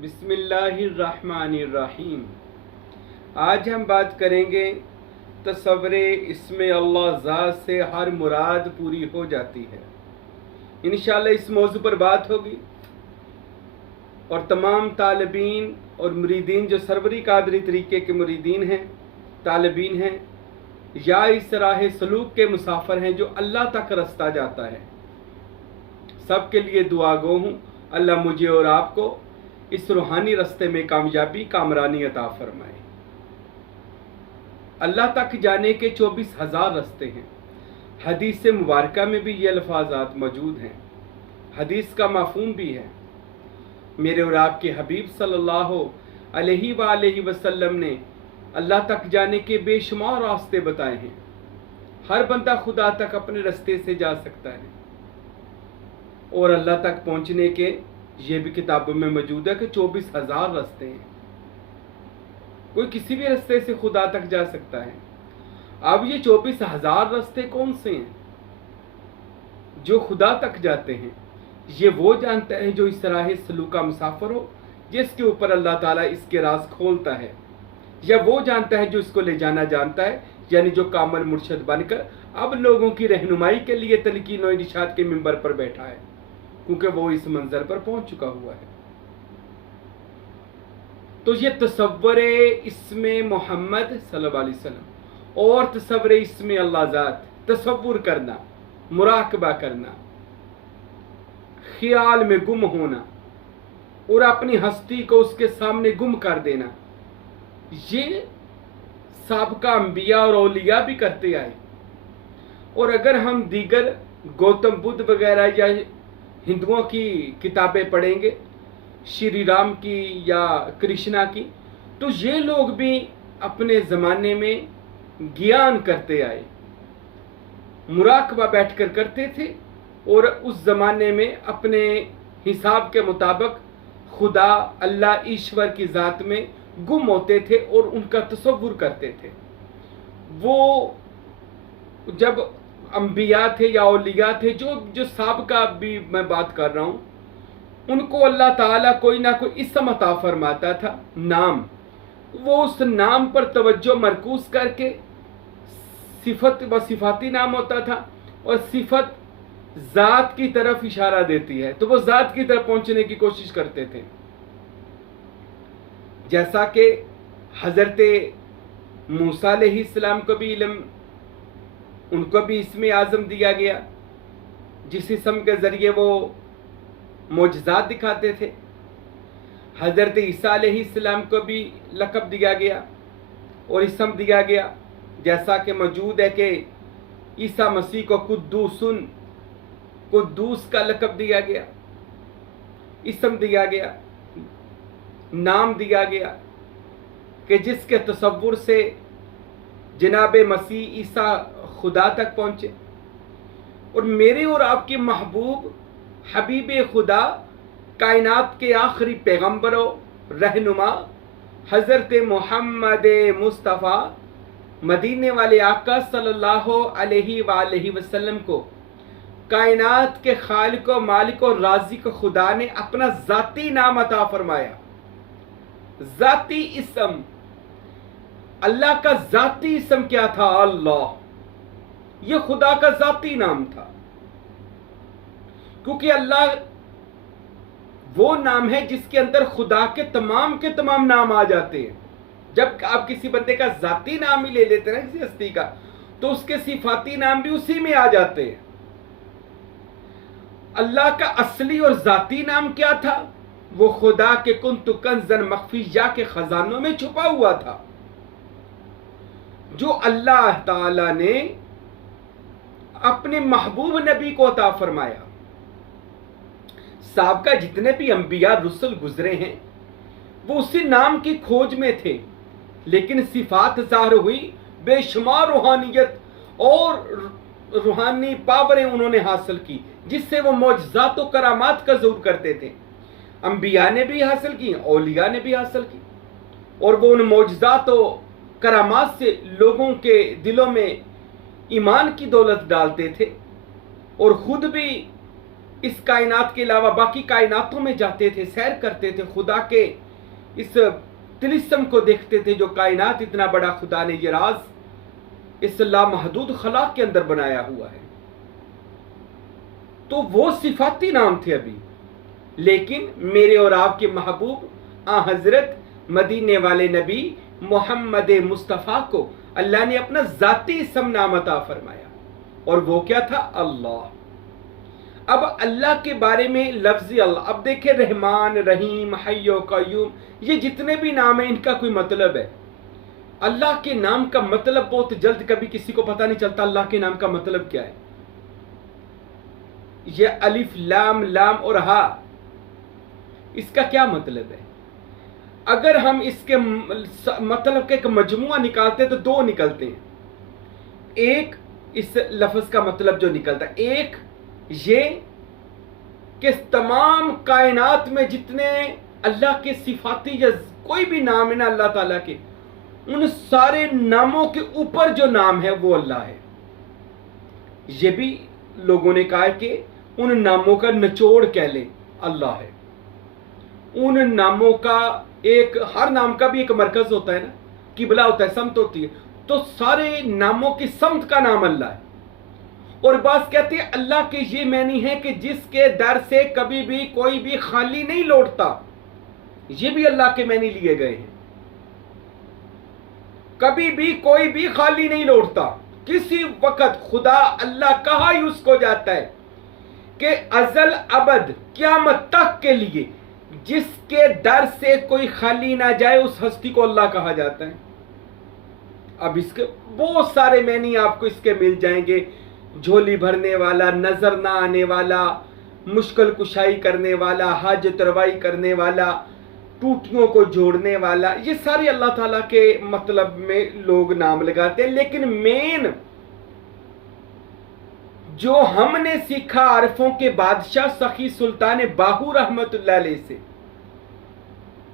बिस्मिल्लाहिर्रहमानिर्रहीम। आज हम बात करेंगे तसव्वुर इसमें अल्लाह ज़ात से हर मुराद पूरी हो जाती है। इंशाअल्लाह इस मौजू पर बात होगी और तमाम तालिबीन और मुरीदीन जो सरवरी कादरी तरीके के मुरीदीन हैं, तालिबीन हैं या इस राह सलूक के मुसाफिर हैं जो अल्लाह तक रास्ता जाता है, सबके लिए दुआ गो हूँ अल्लाह मुझे और आपको इस रूहानी रास्ते में कामयाबी कामरानी अता फरमाए। अल्लाह तक जाने के 24,000 रास्ते हैं। हदीस मुबारका में भी ये अल्फाजात मौजूद हैं, हदीस का मफ़हूम भी है। मेरे और आपके हबीब सल्लल्लाहु अलैहि वसल्लम ने अल्लाह तक जाने के बेशुमार रास्ते बताए हैं। हर बंदा खुदा तक अपने रास्ते से जा सकता है और अल्लाह तक पहुंचने के ये भी किताबों में मौजूद है कि 24,000 रास्ते हैं। कोई किसी भी रास्ते से खुदा तक जा सकता है। अब ये 24,000 रास्ते कौन से हैं जो खुदा तक जाते हैं? ये वो जानता है जो इस राह सलूक का मुसाफिर हो, जिसके ऊपर अल्लाह ताला इसके राज खोलता है, या वो जानता है जो इसको ले जाना जानता है, यानी जो कामल मुर्शद बनकर अब लोगों की रहनुमाई के लिए तलकीन और इरशाद के मिंबर पर बैठा है, क्योंकि वो इस मंजर पर पहुंच चुका हुआ है। तो ये तसव्वुर इसमें मोहम्मद सल्लल्लाहु अलैहि वसल्लम और तसव्वुर इसमें अल्लाह ज़ात, तसव्वुर करना, मुराकबा करना, ख्याल में गुम होना और अपनी हस्ती को उसके सामने गुम कर देना, ये साबका अंबिया और औलिया भी करते आए। और अगर हम दीगर गौतम बुद्ध वगैरह या हिंदुओं की किताबें पढ़ेंगे, श्री राम की या कृष्णा की, तो ये लोग भी अपने ज़माने में ज्ञान करते आए, मुराकबा बैठकर करते थे और उस ज़माने में अपने हिसाब के मुताबिक खुदा अल्लाह ईश्वर की ज़ात में गुम होते थे और उनका तसव्वुर करते थे। वो जब अंबिया थे या औलिया थे, जो साबका भी मैं बात कर रहा हूँ, उनको अल्लाह ताला कोई ना कोई इस्म अता फरमाता था, नाम। वो उस नाम पर तवज्जो मरकूज करके सिफत व सिफाती नाम होता था और सिफत ज़ात की तरफ इशारा देती है, तो वो ज़ात की तरफ पहुंचने की कोशिश करते थे। जैसा कि हज़रत मूसा अलैहिस्सलाम को भी इल्म, उनको भी इसमें आज़म दिया गया, जिस इस्म के ज़रिए वो मोजज़ात दिखाते थे। हज़रत ईसा अलैहिस्सलाम को भी लक़ब दिया गया और इस्म दिया गया, जैसा कि मौजूद है कि ईसा मसीह को कुद्दूस का लक़ब दिया गया, इस्म दिया गया, नाम दिया गया, कि जिसके तसव्वुर से जनाब मसीह ईसा खुदा तक पहुँचे। और मेरे और आपके महबूब हबीब खुदा, कायनात के आखिरी पैगम्बर रहनुमा हज़रत मोहम्मद मुस्तफ़ा, मदीने वाले आका सल्लल्लाहु अलैहि वसल्लम को कायनात के खालिक व मालिक और राज़िक खुदा ने अपना ज़ाती नाम अता फरमाया। ज़ाती इस्म, अल्लाह का ज़ाती इस्म क्या था? अल्लाह। ये खुदा का ज़ाती नाम था, क्योंकि अल्लाह वो नाम है जिसके अंदर खुदा के तमाम नाम आ जाते हैं। जब आप किसी बंदे का ज़ाती नाम ही ले लेते हैं किसी हस्ती का, तो उसके सिफाती नाम भी उसी में आ जाते हैं। अल्लाह का असली और ज़ाती नाम क्या था? वो खुदा के कुन्तु कंज़न मख्फिया के खजानों में छुपा हुआ था, जो अल्लाह ताला ने अपने महबूब नबी को अता फरमाया। साबका जितने भी अंबिया रुsul गुजरे हैं, वो उसी नाम की खोज में थे, लेकिन सिफात ज़ाहिर हुई, बेशुमार रूहानियत और रूहानी पावरें उन्होंने हासिल की, जिससे वो मौजज़ात और करामात का ज़रूर करते थे। अंबिया ने भी हासिल की, औलिया ने भी हासिल की, और वो उन मौजज़ात और करामात से लोगों के दिलों में ईमान की दौलत डालते थे और ख़ुद भी اس کائنات کے علاوہ باقی کائناتوں میں جاتے تھے، سیر کرتے تھے، خدا کے اس طلسم کو دیکھتے تھے جو کائنات اتنا بڑا خدا نے یہ راز اس لامحدود خلا کے اندر بنایا ہوا ہے. تو وہ صفاتی نام تھے ابھی. لیکن میرے اور آپ کے محبوب حضرت مدینے والے نبی محمد مصطفیٰ کو اللہ نے اپنا ذاتی اسم نام عطا فرمایا، اور وہ کیا تھا؟ اللہ. اب اللہ کے بارے میں لفظ اللہ، اب دیکھیں رحمان، رحیم، حی و قیوم، یہ جتنے بھی نام ہیں ان کا کوئی مطلب ہے. اللہ کے نام کا مطلب بہت جلد کبھی کسی کو پتہ نہیں چلتا اللہ کے نام کا مطلب کیا ہے. یہ الف لام لام اور ہا، اس کا کیا مطلب ہے؟ اگر ہم اس کے مطلب کا ایک مجموعہ نکالتے تو دو نکلتے ہیں. ایک اس لفظ کا مطلب جو نکلتا ہے، ایک یہ کہ تمام کائنات میں جتنے اللہ کے صفاتی یا کوئی بھی نام ہے نا اللہ تعالیٰ کے، ان سارے ناموں کے اوپر جو نام ہے وہ اللہ ہے. یہ بھی لوگوں نے کہا کہ ان ناموں کا نچوڑ کہہ لیں اللہ ہے. ان ناموں کا ایک، ہر نام کا بھی ایک مرکز ہوتا ہے نا، قبلہ ہوتا ہے، سمت ہوتی ہے، تو سارے ناموں کی سمت کا نام اللہ ہے. اور بعض کہتے ہیں اللہ کے یہ معنی ہے کہ جس کے در سے کبھی بھی کوئی بھی خالی نہیں لوٹتا. یہ بھی اللہ کے معنی لیے گئے ہیں. کبھی بھی کوئی بھی خالی نہیں لوٹتا. کسی وقت خدا اللہ کہا ہی اس کو جاتا ہے کہ ازل ابد قیامت تک کے لیے جس کے در سے کوئی خالی نہ جائے اس ہستی کو اللہ کہا جاتا ہے. اب اس کے بہت سارے معنی آپ کو اس کے مل جائیں گے. جھولی بھرنے والا، نظر نہ آنے والا، مشکل کشائی کرنے والا، حاجت روائی کرنے والا، ٹوٹیوں کو جوڑنے والا، یہ سارے اللہ تعالیٰ کے مطلب میں لوگ نام لگاتے ہیں. لیکن مین جو ہم نے سیکھا عارفوں کے بادشاہ سخی سلطان باہو رحمت اللہ علیہ سے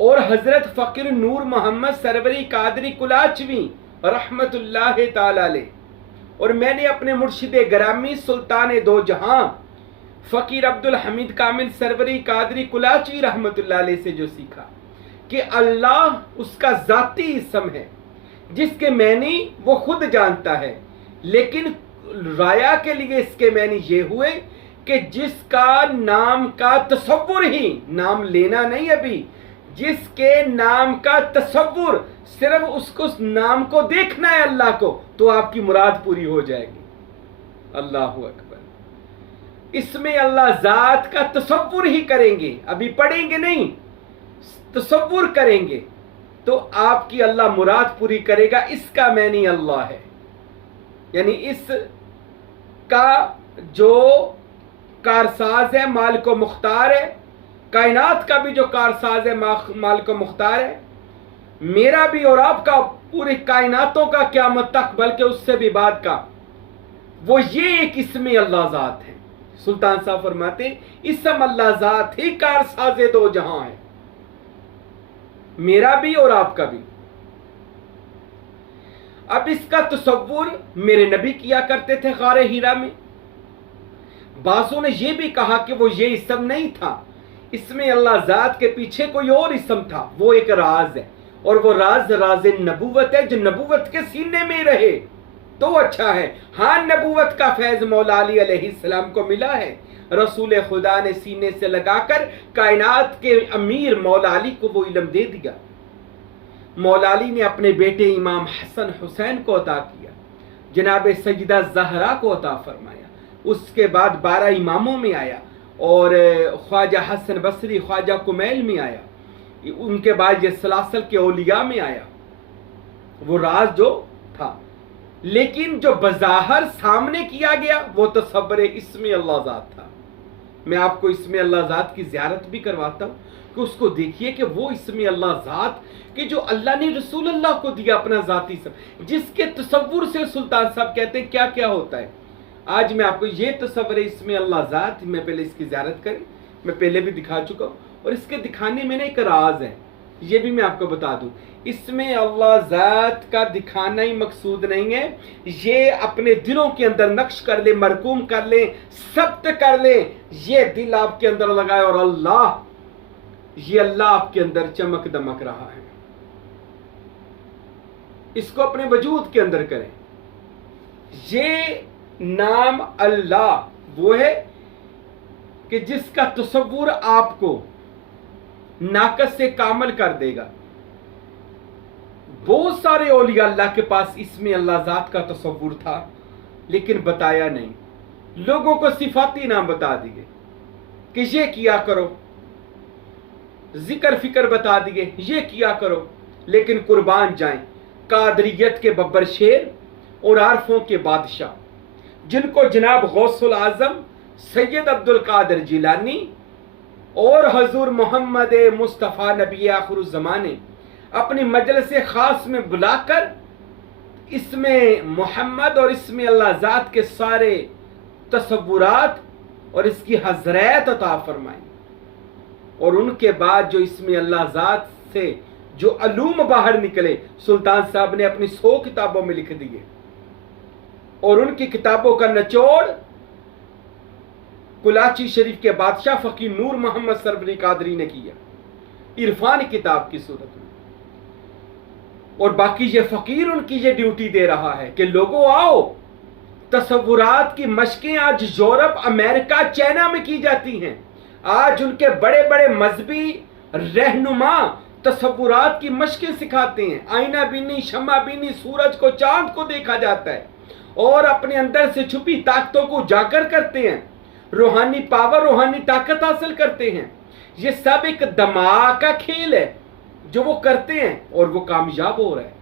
اور حضرت فقیر نور محمد سروری قادری کلاچوی رحمت اللہ تعالی علیہ، اور میں نے اپنے مرشد گرامی سلطان دو جہاں فقیر عبدالحمید کامل سروری قادری کلاچوی رحمت اللہ علیہ سے جو سیکھا کہ اللہ اس کا ذاتی اسم ہے جس کے معنی وہ خود جانتا ہے. لیکن رایا کے لیے اس کے معنی یہ ہوئے کہ جس کا نام کا تصور ہی، نام لینا نہیں ابھی، جس کے نام کا تصور صرف اس کو اس نام کو دیکھنا ہے اللہ کو، تو آپ کی مراد پوری ہو جائے گی. اللہ اکبر. اس میں اللہ ذات کا تصور ہی کریں گے، ابھی پڑھیں گے نہیں، تصور کریں گے تو آپ کی اللہ مراد پوری کرے گا. اس کا معنی اللہ ہے. یعنی اس کا جو کارساز ہے، مالک و مختار ہے، کائنات کا بھی جو کارساز ہے، مالک و مختار ہے، میرا بھی اور آپ کا، پوری کائناتوں کا قیامت تک، بلکہ اس سے بھی بعد کا، وہ یہ ایک اسم اللہ ذات ہے. سلطان صاحب فرماتے ہیں اسم اللہ ذات ہی کارساز دو جہاں ہے، میرا بھی اور آپ کا بھی. اب اس کا تصور میرے نبی کیا کرتے تھے غار ہیرا میں. بعضوں نے یہ بھی کہا کہ وہ یہ اسم نہیں تھا، اس میں اللہ ذات کے پیچھے کوئی اور اسم تھا، وہ ایک راز ہے، اور وہ راز راز نبوت ہے جو نبوت کے سینے میں رہے تو اچھا ہے. ہاں نبوت کا فیض مولا علی علیہ السلام کو ملا ہے. رسول خدا نے سینے سے لگا کر کائنات کے امیر مولا علی کو وہ علم دے دیا. مولا علی نے اپنے بیٹے امام حسن حسین کو عطا کیا، جناب سیدہ زہرا کو عطا فرمایا. اس کے بعد 12 اماموں میں آیا، اور خواجہ حسن بصری خواجہ کمیل میں آیا. ان کے بعد یہ سلاسل کے اولیاء میں آیا. وہ راز جو تھا، لیکن جو بظاہر سامنے کیا گیا وہ تصور اسم اللہ ذات تھا. میں آپ کو اسم اللہ ذات کی زیارت بھی کرواتا ہوں کہ اس کو دیکھیے کہ وہ اسم اللہ ذات کہ جو اللہ نے رسول اللہ کو دیا اپنا ذاتی اسم، جس کے تصور سے سلطان صاحب کہتے ہیں کیا کیا ہوتا ہے. آج میں آپ کو یہ تصور اسم اللہ ذات، میں پہلے اس کی زیارت کریں، میں پہلے بھی دکھا چکا ہوں، اور اس کے دکھانے میں ایک راز ہے، یہ بھی میں آپ کو بتا دوں. اس میں اللہ ذات کا دکھانا ہی مقصود نہیں ہے، یہ اپنے دلوں کے اندر نقش کر لیں، مرقوم کر لیں، ثبت کر لیں. ये दिल आपके अंदर लगाए और ये अल्लाह आपके अंदर चमक दमक रहा है, इसको अपने वजूद के अंदर करें। ये नाम अल्लाह वो है कि जिसका तसव्वुर आपको नाकस से कामल कर देगा। बहुत सारे औलिया अल्लाह के पास इसमें अल्लाह ज़ात का तसव्वुर था, लेकिन बताया नहीं। लोगों को सिफाती नाम बता दिए कि ये किया करो, जिक्र फिक्र बता दिए ये किया करो, लेकिन कुर्बान जाएं कादरियत के बब्बर शेर और आरफों के बादशाह, जिनको जनाब गौसुल आजम सैयद अब्दुल कादिर जिलानी और हजूर मोहम्मद मुस्तफ़ा नबी आखिरुज़ ज़माने अपनी मजलिस खास में बुलाकर इसमें मोहम्मद और इसमें अल्लाह ज़ात के सारे तसव्वुरात और इसकी हजरत अता फरमाई। और उनके बाद जो इसमें अल्लाह ज़ात से जो अलूम बाहर निकले, सुल्तान साहब ने अपनी 100 किताबों में लिख दिए। और उनकी किताबों का निचोड़ कुलाची शरीफ के बादशाह फकीर नूर मोहम्मद सरवरी कादरी ने किया, इरफान किताब की सूरत में। और बाकी ये फकीर उनकी ये ड्यूटी दे रहा है कि लोगों आओ, तसव्वुरात की मशकें आज यूरोप, अमेरिका, चाइना में की जाती हैं। आज उनके बड़े बड़े मजहबी रहनुमा तसव्वुरात की मशकें सिखाते हैं। आईना बीनी, शम्मा बीनी, सूरज को, चांद को देखा जाता है और अपने अंदर से छुपी ताकतों को उजागर करते हैं, रूहानी पावर, रूहानी ताकत हासिल करते हैं। ये सब एक दिमाग का खेल है जो वो करते हैं और वो कामयाब हो रहा है।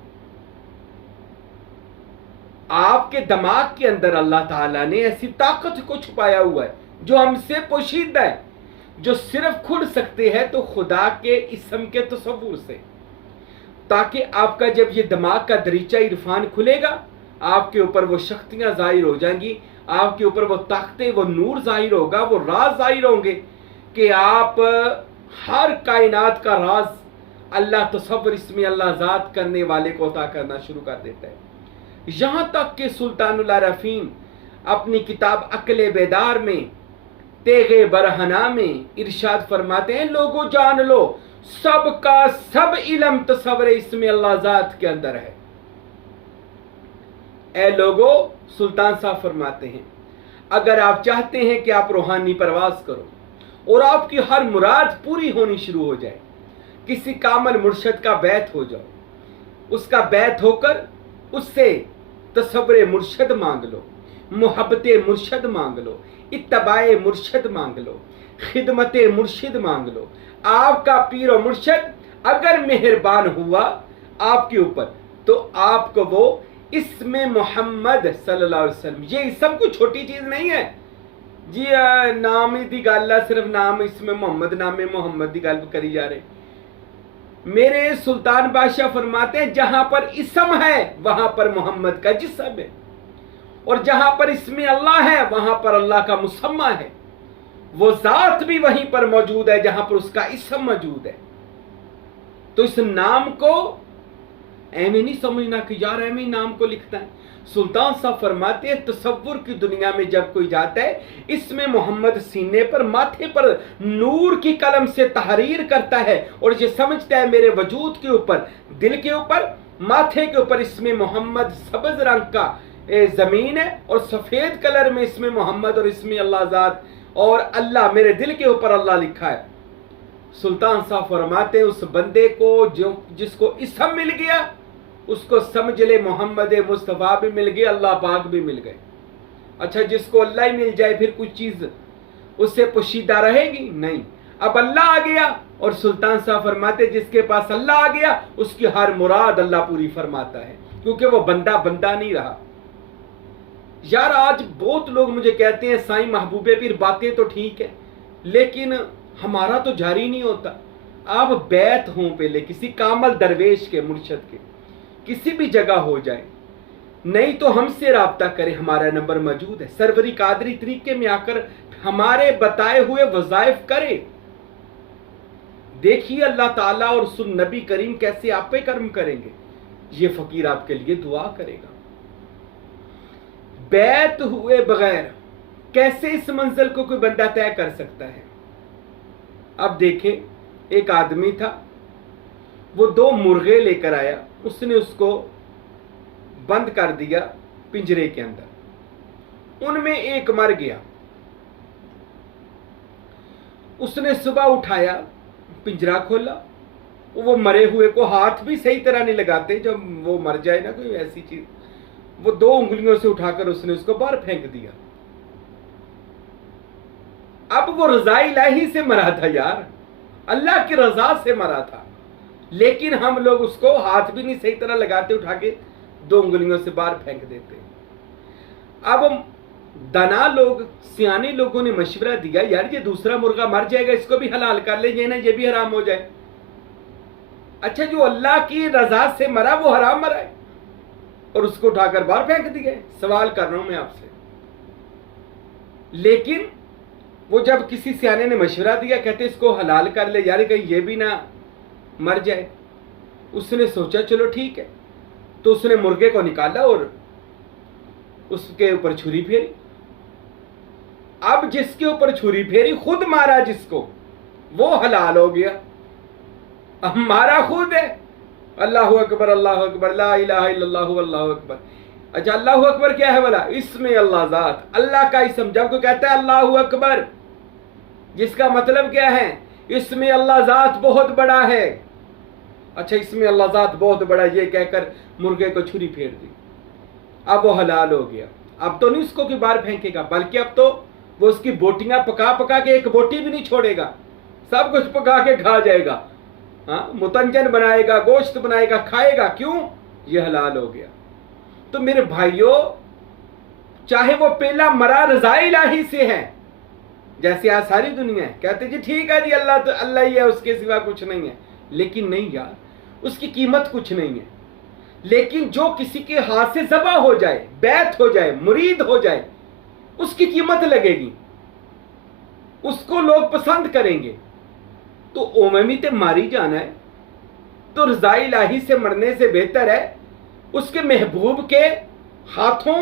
आपके दिमाग के अंदर अल्लाह ताला ने ऐसी ताकत को छुपाया हुआ है जो हमसे पोशीदा है, जो सिर्फ खुल सकते हैं तो खुदा के इस्म के तसव्वुर से। ताकि आपका जब ये दिमाग का दरीचा इरफान खुलेगा, आपके ऊपर वो शक्तियां जाहिर हो जाएंगी, आपके ऊपर वो ताकतें, वो नूर जाहिर होगा, वो राज जाहिर होंगे कि आप हर कायनात का राज अल्लाह तसव्वुर इसमें अल्लाह ज़ात करने वाले को अता करना शुरू कर देता है। यहां तक कि सुल्तानुल आरफीन अपनी किताब अक्ल बेदार में तेगे बरहना में इरशाद फरमाते हैं, लोगों जान लो सबका सब इल्म तसव्वुर इसमें अल्लाह ज़ात के अंदर है। ए लोगों, सुल्तान साहब फरमाते हैं, अगर आप चाहते हैं कि आप रूहानी परवाज करो और आपकी हर मुराद पूरी होनी शुरू हो जाए, किसी कामल मुर्शद का बैत हो जाओ, उसका बैत होकर उससे तसव्वुर मुर्शद मांग लो, मोहब्बत मुर्शद मांग लो, इत्तबाए मुर्शद मांग लो, खिदमत मुर्शिद मांग लो। आपका पीर और मुर्शद अगर मेहरबान हुआ आपके ऊपर तो आपको वो इसमें मोहम्मद सल्लल्लाहु अलैहि वसल्लम, ये सब कुछ छोटी चीज नहीं है जी। नाम ही दी गल है, सिर्फ नाम इसमें मोहम्मद नामे मोहम्मद की गल करी जा रहे। मेरे सुल्तान बादशाह फरमाते हैं, जहां पर इसम है वहां पर मोहम्मद का जिस्म है, और जहां पर इसमें अल्लाह है वहां पर अल्लाह का मुसम्मा है। वो जात भी वहीं पर मौजूद है जहां पर उसका इसम मौजूद है। तो इस नाम को ऐਵੇਂ नहीं समझना कि यार ऐਵੇਂ नाम को लिखता है। सुल्तान साहब फरमाते हैं, तसव्वुर की दुनिया में जब कोई जाता है, इसमें मोहम्मद सीने पर, माथे पर नूर की कलम से तहरीर करता है और ये समझता है मेरे वजूद के ऊपर, दिल के ऊपर, माथे के ऊपर इसमें मोहम्मद सब्ज रंग का जमीन है और सफेद कलर में इसमें मोहम्मद और इसमें अल्लाह ज़ात और अल्लाह, मेरे दिल के ऊपर अल्लाह लिखा है। सुल्तान साहब फरमाते हैं, उस बंदे को जो जिसको इसम मिल गया उसको समझ ले मोहम्मद मुस्तफ़ा भी मिल गए, अल्लाह पाक भी मिल गए। अच्छा, जिसको अल्लाह ही मिल जाए फिर कुछ चीज उससे पोशीदा रहेगी नहीं। अब अल्लाह आ गया और सुल्तान साहब फरमाते जिसके पास अल्लाह आ गया उसकी हर मुराद अल्लाह पूरी फरमाता है, क्योंकि वो बंदा बंदा नहीं रहा। यार आज बहुत लोग मुझे कहते हैं, साईं महबूबे पीर बातें तो ठीक है लेकिन हमारा तो जारी नहीं होता। आप बैत हों पहले किसी कामल दरवेश के, मुर्शद के, किसी भी जगह हो जाए, नहीं तो हमसे राब्ता करें, हमारा नंबर मौजूद है। सरवरी कादरी तरीके में आकर हमारे बताए हुए वज़ाइफ करें। देखिए अल्लाह ताला और सुन नबी करीम कैसे आप पे कर्म करेंगे। ये फकीर आपके लिए दुआ करेगा। बैत हुए बगैर कैसे इस मंजिल को कोई बंदा तय कर सकता है? अब देखें, एक आदमी था, वो 2 मुर्गे लेकर आया, उसने उसको बंद कर दिया पिंजरे के अंदर। उनमें एक मर गया। उसने सुबह उठाया, पिंजरा खोला, वो मरे हुए को हाथ भी सही तरह नहीं लगाते, जब वो मर जाए ना कोई ऐसी चीज, वो 2 उंगलियों से उठाकर उसने उसको बाहर फेंक दिया। अब वो रज़ा इलाही से मरा था यार, अल्लाह की रजा से मरा था, लेकिन हम लोग उसको हाथ भी नहीं सही तरह लगाते, उठा के 2 उंगलियों से बाहर फेंक देते। अब दाना लोग, सियाने लोगों ने मशवरा दिया, यार ये दूसरा मुर्गा मर जाएगा, इसको भी हलाल कर ले, ये ना ये भी हराम हो जाए। अच्छा, जो अल्लाह की रजा से मरा वो हराम मरा है और उसको उठाकर बाहर फेंक दिया। सवाल कर रहा हूं मैं आपसे। लेकिन वो जब किसी सियाने ने मशवरा दिया, कहते इसको हलाल कर ले यार, कहीं ये भी ना मर जाए। उसने सोचा चलो ठीक है, तो उसने मुर्गे को निकाला और उसके ऊपर छुरी फेरी। अब जिसके ऊपर छुरी फेरी, खुद मारा जिसको, वो हलाल हो गया। अब मारा खुद है। अल्लाहु अकबर, अल्लाहु अकबर, ला इलाहा इल्लल्लाह, अल्लाहु अकबर। अच्छा, अल्लाहु अकबर क्या है बोला? इसमें अल्लाह ज़ात, अल्लाह का इसम। जब कोई कहता है अल्लाहु अकबर, जिसका मतलब क्या है? इसमें अल्लाह ज़ात बहुत बड़ा है। अच्छा, इसमें अल्लाह ज़ात बहुत बड़ा, ये कहकर मुर्गे को छुरी फेर दी। अब वो हलाल हो गया। अब तो नहीं उसको कि बाहर फेंकेगा, बल्कि अब तो वो उसकी बोटियां पका पका के, एक बोटी भी नहीं छोड़ेगा, सब कुछ पका के खा जाएगा। हाँ, मुतंजन बनाएगा, गोश्त बनाएगा, खाएगा। क्यों? ये हलाल हो गया। तो मेरे भाइयों, चाहे वो पहला मरा रज़ा इलाही से है, जैसे आज सारी दुनिया है, कहते जी ठीक है जी, अल्लाह तो अल्लाह ही है, उसके सिवा कुछ नहीं है। लेकिन नहीं यार, उसकी कीमत कुछ नहीं है। लेकिन जो किसी के हाथ से ज़बा हो जाए, बैत हो जाए, मुरीद हो जाए, उसकी कीमत लगेगी, उसको लोग पसंद करेंगे। तो ओममी ते मारी जाना है, तो रज़ा इलाही से मरने से बेहतर है उसके महबूब के हाथों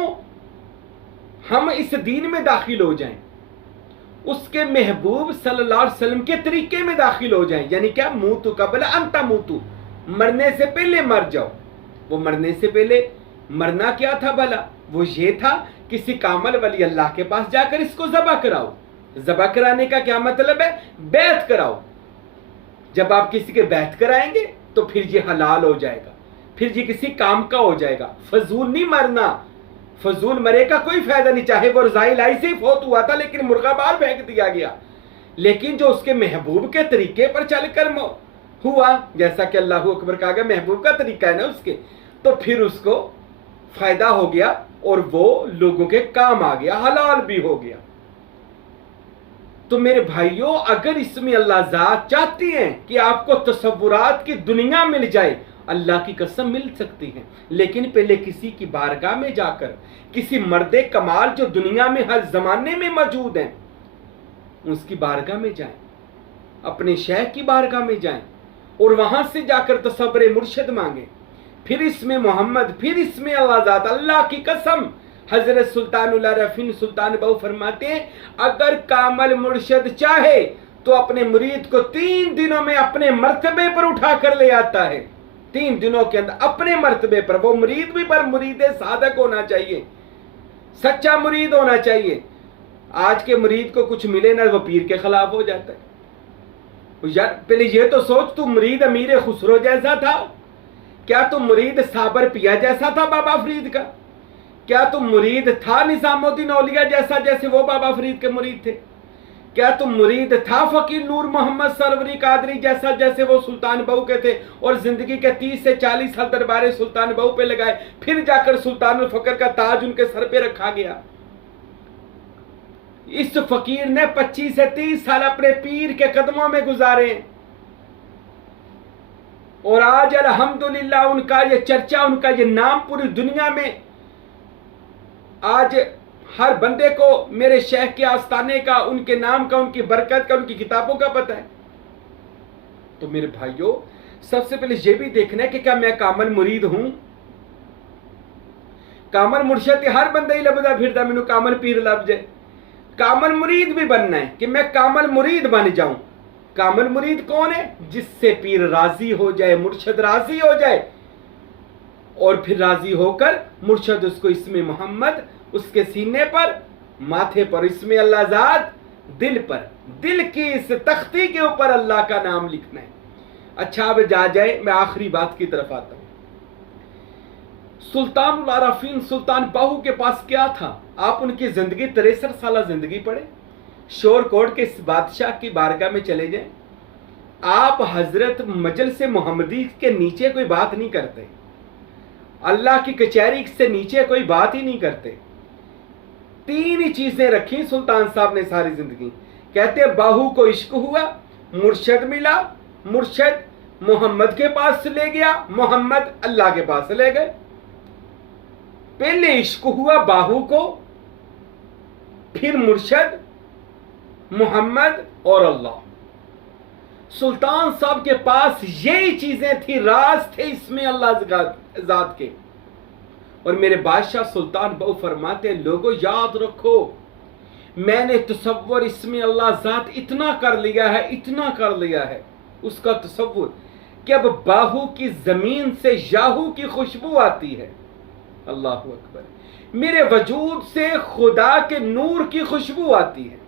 हम इस दीन में दाखिल हो जाएं, उसके महबूब सल्लल्लाहु अलैहि वसल्लम के तरीके में दाखिल हो जाएं। यानी क्या? मूतु कबल अंता मूतु, मरने से पहले मर जाओ। वो मरने से पहले मरना क्या था भला? वो ये था, किसी कामल वली अल्लाह के पास जाकर इसको ज़बा कराओ। ज़बा कराने का क्या मतलब है? बैत कराओ। जब आप किसी के बैत कराएंगे तो फिर ये हलाल हो जाएगा, फिर ये किसी काम का हो जाएगा। फजूल नहीं मरना, फजूल मरे का कोई फायदा नहीं। चाहे वो रज़ा इलाही से ही फौत हुआ था, लेकिन मुर्गा बाहर फेंक दिया गया। लेकिन जो उसके महबूब के तरीके पर चलकर हुआ, जैसा कि अल्लाह अकबर का गया, महबूब का तरीका है ना उसके, तो फिर उसको फायदा हो गया और वो लोगों के काम आ गया, हलाल भी हो गया। तो मेरे भाइयों, अगर इसमें अल्लाह ज़ात चाहती हैं कि आपको तसव्वुरात की दुनिया मिल जाए, अल्लाह की कसम मिल सकती है। लेकिन पहले किसी की बारगाह में जाकर, किसी मर्दे कमाल जो दुनिया में हर जमाने में मौजूद हैं, उसकी बारगाह में जाएं, अपने शेख की बारगाह में जाएं और वहां से जाकर तसव्वुर मुर्शिद मांगे। फिर इसमें मोहम्मद, फिर इसमें अल्लाह ज़ात। अल्लाह की कसम, हजरत सुल्तानुल आरफीन सुल्तान बहु फरमाते हैं, अगर कामल मुर्शिद चाहे तो अपने मुरीद को 3 दिनों में अपने मर्तबे पर उठा कर ले आता है। 3 दिनों के अंदर अपने मर्तबे पर। वो मुरीद भी पर मुरीद सादक होना चाहिए, सच्चा मुरीद होना चाहिए। आज के मुरीद को कुछ मिले ना, वो पीर के खिलाफ हो जाता है। यार पहले ये तो सोच, तू मुरीद अमीर खुसरो जैसा था? क्या तुम मुरीद साबर पिया जैसा था बाबा फरीद का? क्या तुम मुरीद था निजामुद्दीन औलिया जैसा, जैसे वो बाबा फरीद के मुरीद थे? क्या तुम मुरीद था फकीर नूर मोहम्मद सरवरी कादरी जैसा, जैसे वो सुल्तान बहू के थे और जिंदगी के 30 से 40 साल दरबारे सुल्तान बहू पे लगाए, फिर जाकर सुल्तानुल फकर का ताज उनके सर पे रखा गया। इस फकीर ने 25 से 30 साल अपने पीर के कदमों में गुजारे और आज अल्हम्दुलिल्लाह उनका ये चर्चा, उनका ये नाम पूरी दुनिया में, आज हर बंदे को मेरे शेख के आस्थाने का, उनके नाम का, उनकी बरकत का, उनकी किताबों का पता है। तो मेरे भाइयों, सबसे पहले ये भी देखना है कि क्या मैं कामल मुरीद हूं? कामल मुर्शिद हर बंदा ही लभदा फिरदा, मैनू कामल पीर लभ जाए। कामल मुरीद भी बनना है कि मैं कामल मुरीद बन जाऊं। कामल मुरीद कौन है? जिससे पीर राजी हो जाए, मुर्शद राजी हो जाए, और फिर राजी होकर मुर्शद उसको इसमें मोहम्मद उसके सीने पर, माथे पर इसमें अल्लाह ज़ात, दिल पर, दिल की इस तख्ती के ऊपर अल्लाह का नाम लिखना है। अच्छा, अब जा जाए, मैं आखिरी बात की तरफ आता हूं। सुल्तान आरफीन सुल्तान बाहू के पास क्या था? आप उनकी जिंदगी 63 साल जिंदगी पढ़े, शोरकोट के इस बादशाह की बारगाह में चले जाएं, आप हजरत मजलिस मोहम्मदी के नीचे कोई बात नहीं करते, अल्लाह की कचहरी से नीचे कोई बात ही नहीं करते। 3 ही चीजें रखी सुल्तान साहब ने सारी जिंदगी। कहते बाहू को इश्क हुआ, मुर्शद मिला, मुर्शद मोहम्मद के पास ले गया, मोहम्मद अल्लाह के पास ले गए। पहले इश्क हुआ बाहू को, फिर मुर्शद, मोहम्मद और अल्लाह। सुल्तान साहब के पास यही चीजें थी, राज थे इसमें अल्लाह ज़ात के। और मेरे बादशाह सुल्तान बहु फरमाते हैं, लोगों याद रखो, मैंने तसव्वुर इसमें अल्लाह ज़ात इतना कर लिया है, इतना कर लिया है उसका तसव्वुर, कि अब बाहू की जमीन से याहू की खुशबू आती है। अल्लाह अकबर। मेरे वजूद से खुदा के नूर की खुशबू आती है।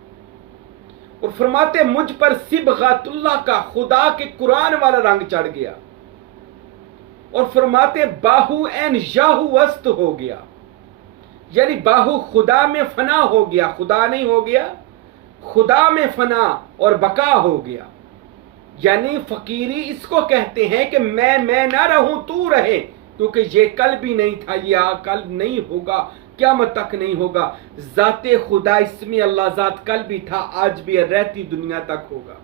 और फरमाते मुझ पर सिबगातुल्लाह का, खुदा के कुरान वाला रंग चढ़ गया। और फरमाते बाहू एन याहू वस्त हो गया, यानी बाहू खुदा में फना हो गया, खुदा नहीं हो गया, खुदा में फना और बका हो गया। यानी फकीरी इसको कहते हैं कि मैं ना रहूं, तू रहे, क्योंकि ये कल भी नहीं था, ये कल नहीं होगा, क़यामत तक नहीं होगा। ज़ाते खुदा इसमें अल्लाह ज़ात कल भी था, आज भी रहती दुनिया तक होगा।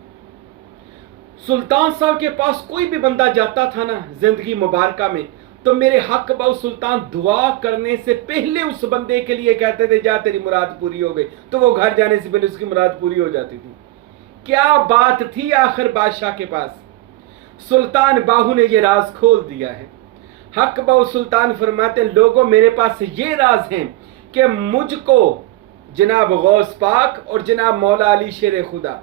सुल्तान साहब के पास कोई भी बंदा जाता था ना जिंदगी मुबारका में, तो मेरे हक बाउ सुल्तान दुआ करने से पहले उस बंदे के लिए कहते थे जा तेरी मुराद पूरी हो गई, तो वो घर जाने से पहले उसकी मुराद पूरी हो जाती थी। क्या बात थी आखिर बादशाह के पास? सुल्तान बाहू ने ये राज खोल दिया है। हक बाउ सुल्तान फरमाते लोगों मेरे पास ये राज हैं कि मुझको जनाब गौस पाक और जनाब मौला अली शेर खुदा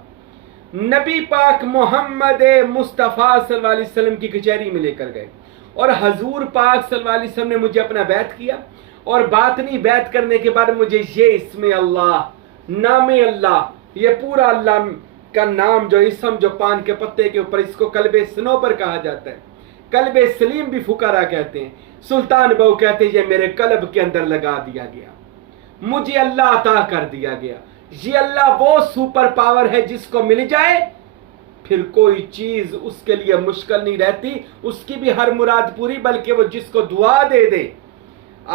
नबी पाक मोहम्मद मुस्तफ़ा सल्लल्लाहु अलैहि वसल्लम की कचहरी में लेकर गए, और हजूर पाक सल्लल्लाहु अलैहि वसल्लम ने मुझे अपना बैत किया। और बातनी बैत करने के बाद मुझे ये इसमें अल्लाह, नामे अल्लाह, ये पूरा अल्लाह का नाम जो इसम जो पान के पत्ते के ऊपर, इसको कल्बे सनोबर कहा जाता है, कल्बे सलीम भी फुकारा कहते हैं। सुल्तान बहु कहते हैं ये मेरे कल्ब के अंदर लगा दिया गया, मुझे अल्लाह अता कर दिया गया। ये अल्लाह वो सुपर पावर है जिसको मिल जाए फिर कोई चीज उसके लिए मुश्किल नहीं रहती, उसकी भी हर मुराद पूरी, बल्कि वो जिसको दुआ दे दे।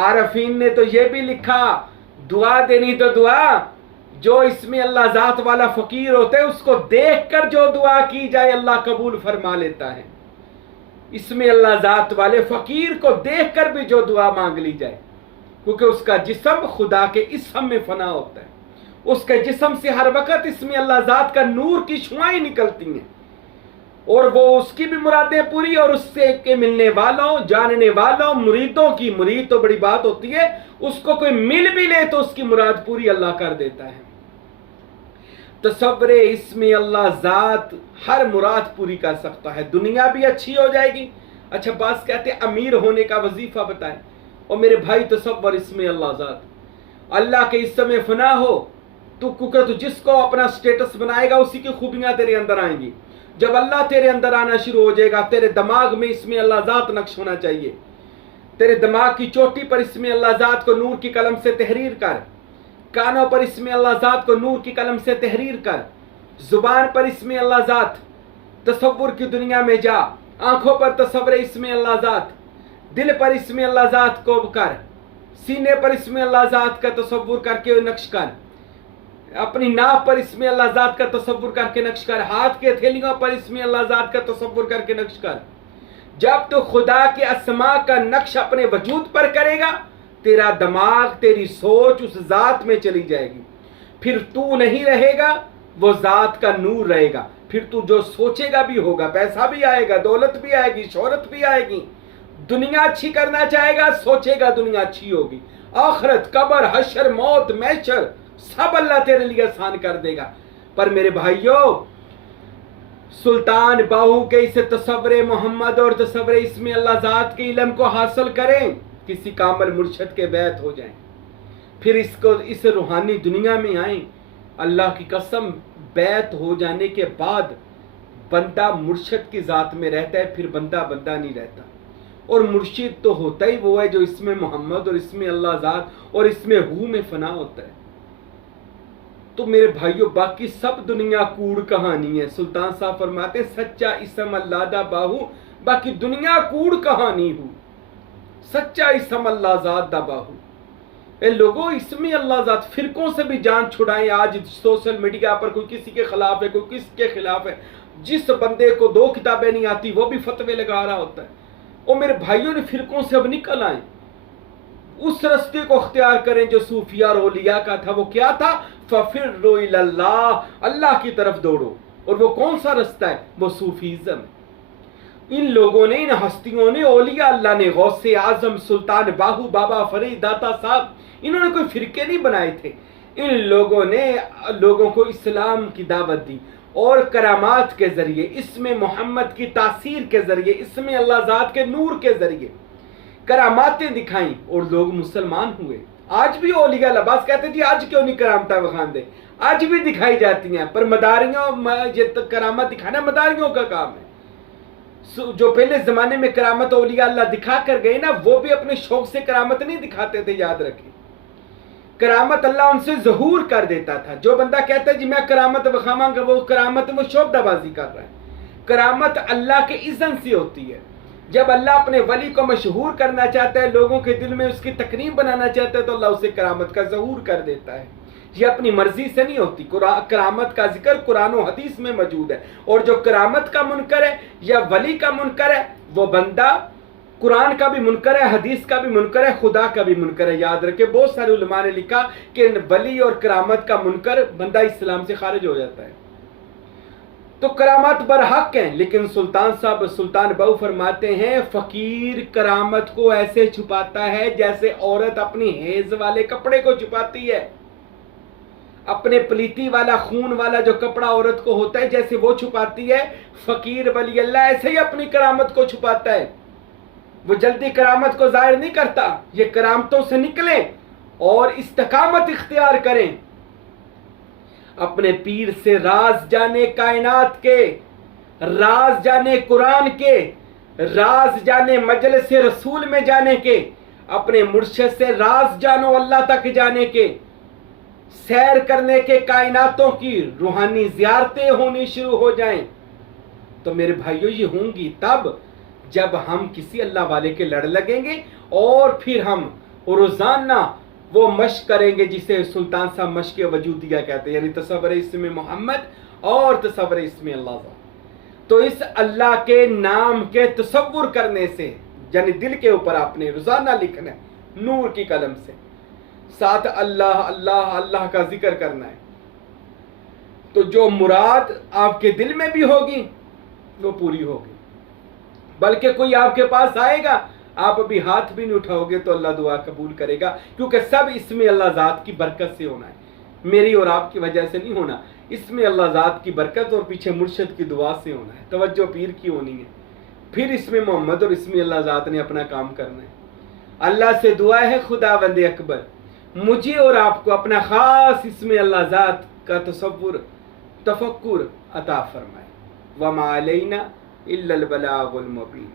आरफीन ने तो ये भी लिखा, दुआ देनी तो दुआ, जो इसमें अल्लाह ज़ात वाला फकीर होते है उसको देखकर जो दुआ की जाए अल्लाह कबूल फरमा लेता है। इसमें अल्लाह ज़ात वाले फकीर को देखकर भी जो दुआ मांग ली जाए, क्योंकि उसका जिस्म खुदा के इसम में फना होता है, उसके जिस्म से हर वक्त इसमें अल्लाह ज़ात का नूर की शुआएं निकलती हैं, और वो उसकी भी मुरादें पूरी, और उससे के मिलने वालों, जानने वालों, मुरीदों की, मुरीद तो बड़ी बात होती है, उसको कोई मिल भी ले तो उसकी मुराद पूरी अल्लाह कर देता है। तसव्वुर इसमें अल्लाह ज़ात हर मुराद पूरी कर सकता है, दुनिया भी अच्छी हो जाएगी। अच्छा, बात कहते अमीर होने का वजीफा बताएं, और मेरे भाई तसव्वुर इसमें अल्लाह ज़ात, अल्लाह के इस समय फना हो तो क्योंकि तू जिसको अपना स्टेटस बनाएगा उसी की खूबियां तेरे अंदर आएंगी। जब अल्लाह तेरे अंदर आना शुरू हो जाएगा, तेरे दिमाग में इसमें अल्लाह ज़ात नक्श होना चाहिए, तेरे दिमाग की चोटी पर इसमें अल्लाह ज़ात को नूर की कलम से तहरीर कर, कानों पर इसमें अल्लाह ज़ात को नूर की कलम से तहरीर कर, जुबान पर इसमें अल्लाह ज़ात, तसव्वुर की दुनिया में जा, आंखों पर तसव्वुर इसमें अल्लाह ज़ात, दिल पर इसमें अल्लाह ज़ात को कर, सीने पर इसमें अल्लाह ज़ात का तसव्वुर करके नक्श कर, अपनी नाव पर इसमें अल्लाह ज़ात का तसव्वुर करके नक्श कर, हाथ के हथेलियों पर इसमें अल्लाह ज़ात का तसव्वुर करके नक्श कर। जब तो खुदा के अस्मा का नक्श अपने वजूद पर करेगा, तेरा दिमाग, तेरी सोच उस ज़ात में चली जाएगी, फिर तू नहीं रहेगा, वो ज़ात का नूर रहेगा। फिर तू जो सोचेगा भी होगा, पैसा भी आएगा, दौलत भी आएगी, शोहरत भी आएगी, दुनिया अच्छी करना चाहेगा, सोचेगा दुनिया अच्छी होगी, आखिरत, कब्र, हशर, मौत, महशर सब अल्लाह तेरे लिए आसान कर देगा। पर मेरे भाइयों, सुल्तान बाहू के इस तसव्वुर मोहम्मद और तसव्वुर इसमें अल्लाह ज़ात के इल्म को हासिल करें, किसी कामिल मुर्शद के बैत हो जाएं, फिर इसको इस रूहानी दुनिया में आए। अल्लाह की कसम, बैत हो जाने के बाद बंदा मुर्शद की ज़ात में रहता है, फिर बंदा बंदा नहीं रहता। और मुर्शिद तो होता ही वो है जो इसमें मोहम्मद और इसमें अल्लाह ज़ात और इसमें हू में फना होता है। तो मेरे भाइयों, बाकी सब दुनिया कूड़ कहानी है। सुल्तान साहब फरमाते हैं, सच्चा इसम अल्लाह दा बाहू, बाकी दुनिया कूड़ कहानी हूँ, सच्चा इसम अल्लाह ज़ात दा बाहू। ए लोगों, इसमें अल्लाह ज़ात, फिरकों से भी जान छुड़ाएं। आज सोशल मीडिया पर कोई किसी के खिलाफ है, कोई किसके खिलाफ है। जिस बंदे को 2 किताबें नहीं आती वो भी फतवे लगा रहा होता है। और मेरे भाइयों ने फिरकों से अब निकल आए, उस रास्ते को अख्तियार करें जो सूफिया और औलिया का था। वो क्या था? फफिर्रु इलल्लाह, अल्लाह की तरफ दौड़ो। और वो कौन सा रास्ता है? वो सूफीज़म है। इन लोगों ने, इन हस्तियों ने, औलिया अल्लाह ने, गौसे आजम, सुल्तान बाहू, बाबा फरीद, दाता साहब, इन्होंने कोई फिरके नहीं बनाए थे। इन लोगों ने लोगों को इस्लाम की दावत दी और करामात के जरिए, इसमें मोहम्मद की तासीर के जरिए, इसमें अल्लाह ज़ात के नूर के जरिए करामातें दिखाई और लोग मुसलमान हुए। आज भी औलिया लबास कहते थे, आज क्यों नहीं करामता बखान दे, आज भी दिखाई जाती हैं। पर मदारियों, ये तो करामत दिखाना मदारियों का काम है। जो पहले जमाने में करामत औलिया अल्लाह दिखा कर गए ना, वो भी अपने शौक से करामत नहीं दिखाते थे, याद रखें। करामत अल्लाह उनसे ज़हूर कर देता था। जो बंदा कहता है जी मैं करामत बखावांगा, वो करामत में शोबदाबाजी कर रहा है। करामत अल्लाह के इज़्न से होती है। जब अल्लाह अपने वली को मशहूर करना चाहता है, लोगों के दिल में उसकी तकरीम बनाना चाहता है, तो अल्लाह उसे करामत का ज़हूर कर देता है। ये अपनी मर्जी से नहीं होती। करामत का जिक्र कुरान और हदीस में मौजूद है। और जो करामत का मुनकर है या वली का मुनकर है, वो बंदा कुरान का भी मुनकर है, हदीस का भी मुनकर है, खुदा का भी मुनकर है। याद रखे, बहुत सारे उलमा ने लिखा कि वली और करामत का मुनकर बंदा इस्लाम से खारिज हो जाता है। तो करामत बरहक हैं, लेकिन सुल्तान साहब, सुल्तान बाहू फरमाते हैं, फकीर करामत को ऐसे छुपाता है जैसे औरत अपनी हेज वाले कपड़े को छुपाती है। अपने पलीती वाला, खून वाला जो कपड़ा औरत को होता है, जैसे वो छुपाती है, फकीर वली अल्लाह ऐसे ही अपनी करामत को छुपाता है। वो जल्दी करामत को जाहिर नहीं करता। ये करामतों से निकलें और इस्तिकामत इख्तियार करें। अपने पीर से राज जाने कायनात के, राज जाने कुरान के, राज जाने मजलिस रसूल में जाने के, अपने मुर्शिद से राज जानो अल्लाह तक जाने के, सैर करने के कायनातों की रूहानी ज़ियारतें होनी शुरू हो जाएं। तो मेरे भाइयों, ये होंगी तब जब हम किसी अल्लाह वाले के लड़ लगेंगे और फिर हम रोज़ाना वो मश्क करेंगे जिसे सुल्तान साहब मश्क वजूदिया कहते हैं, यानी तसव्वुर इसमें मोहम्मद और तसव्वुर इसमें अल्लाह। तो इस अल्लाह के नाम के तसव्वुर करने से, यानी दिल के ऊपर आपने रोज़ाना लिखना है नूर की कलम से, साथ अल्लाह अल्लाह अल्लाह का जिक्र करना है। तो जो मुराद आपके दिल में भी होगी वो पूरी होगी। बल्कि कोई आपके पास आएगा, आप अभी हाथ भी नहीं उठाओगे तो अल्लाह दुआ कबूल करेगा, क्योंकि सब इसमें अल्लाह ज़ात की बरकत से होना है, मेरी और आपकी वजह से नहीं होना। इसमें अल्लाह ज़ात की बरकत और पीछे मुर्शिद की दुआ से होना है, तवज्जो पीर की होनी है। फिर इसमें मोहम्मद और इसमें अल्लाह ज़ात ने अपना काम करना है। अल्लाह से दुआ है, खुदावंद अकबर मुझे और आपको अपना ख़ास इसमें अल्लाह ज़ात का तसव्वुर, तफक्कुर अता फरमाए। वमा अलैना इल्लल बलागुल मुबीन।